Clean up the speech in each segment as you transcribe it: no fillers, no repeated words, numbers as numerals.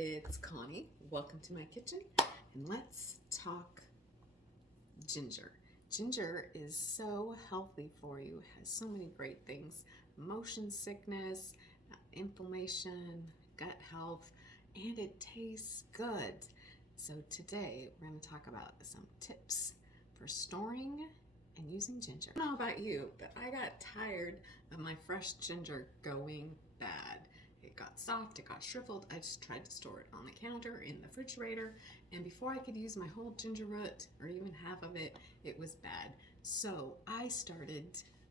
it's Connie. Welcome to my kitchen, and let's talk ginger. Ginger is so healthy for you, has so many great things: motion sickness, inflammation, gut health, and it tastes good. So today we're going to talk about some tips for storing and using ginger. I don't know about you, but I got tired of my fresh ginger going bad. It got soft, it got shriveled. I just tried to store it on the counter, in the refrigerator, and before I could use my whole ginger root or even half of it, it was bad. So I started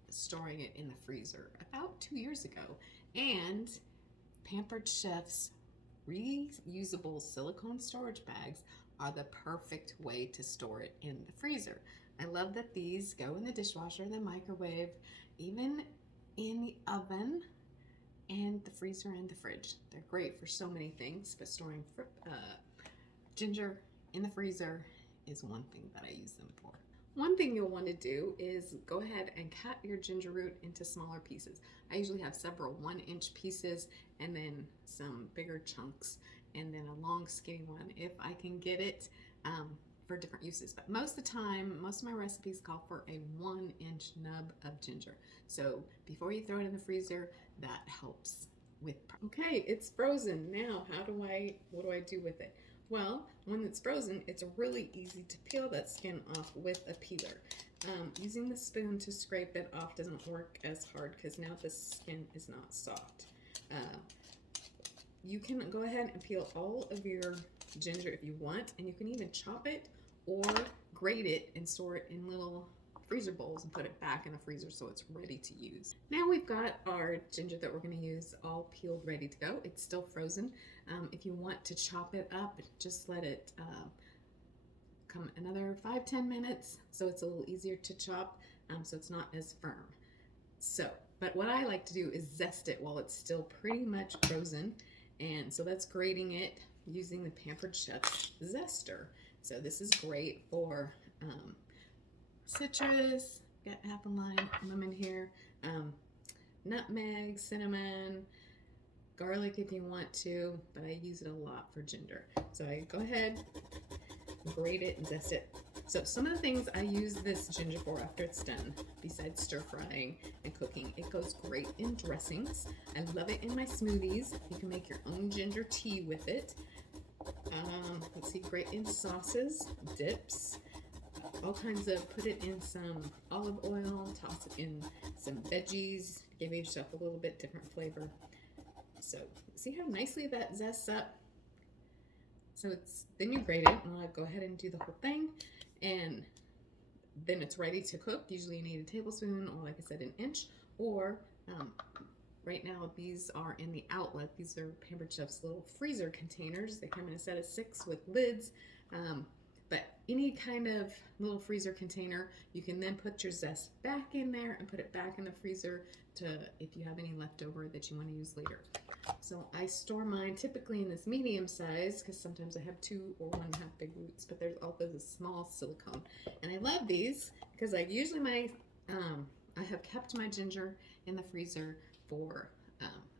storing it in the freezer about 2 years ago, and Pampered Chef's reusable silicone storage bags are the perfect way to store it in the freezer. I love that these go in the dishwasher, the microwave, even in the oven, and the freezer and the fridge. They're great for so many things, but storing ginger in the freezer is one thing that I use them for. One thing you'll want to do is go ahead and cut your ginger root into smaller pieces. I usually have several 1-inch pieces and then some bigger chunks and then a long skinny one if I can get it for different uses. But most of the time, most of my recipes call for a 1-inch nub of ginger. So before you throw it in the freezer, that helps with. Okay, it's frozen. Now, what do I do with it? Well, when it's frozen, it's really easy to peel that skin off with a peeler. Using the spoon to scrape it off doesn't work as hard because now the skin is not soft. You can go ahead and peel all of your ginger if you want, and you can even chop it or grate it and store it in little freezer bowls and put it back in the freezer so it's ready to use. Now we've got our ginger that we're going to use all peeled, ready to go. It's still frozen. If you want to chop it up, just let it come another 5-10 minutes so it's a little easier to chop, so it's not as firm. But what I like to do is zest it while it's still pretty much frozen, and so that's grating it using the Pampered Chef Zester. So this is great for citrus, got apple, lime, lemon here, nutmeg, cinnamon, garlic if you want to, but I use it a lot for ginger. So I go ahead, grate it and zest it. So some of the things I use this ginger for after it's done, besides stir frying and cooking, it goes great in dressings. I love it in my smoothies. You can make your own ginger tea with it. Let's see, great in sauces, dips, all kinds of, put it in some olive oil, toss it in some veggies, give yourself a little bit different flavor. So see how nicely that zests up? So then you grate it, and I'll go ahead and do the whole thing, and then it's ready to cook. Usually you need a tablespoon, or like I said, 1-inch, or right now these are in the outlet. These are Pampered Chef's little freezer containers. They come in a set of 6 with lids. But any kind of little freezer container, you can then put your zest back in there and put it back in the freezer if you have any leftover that you want to use later. So I store mine typically in this medium size because sometimes I have 2 or 1.5 big roots, but there's also the small silicone. And I love these because I have kept my ginger in the freezer for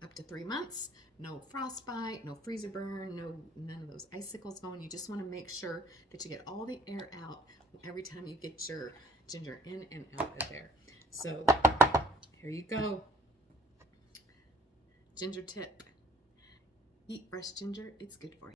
up to 3 months. No frostbite, no freezer burn, none of those icicles going. You just want to make sure that you get all the air out every time you get your ginger in and out of there. So here you go. Ginger tip: eat fresh ginger, it's good for you.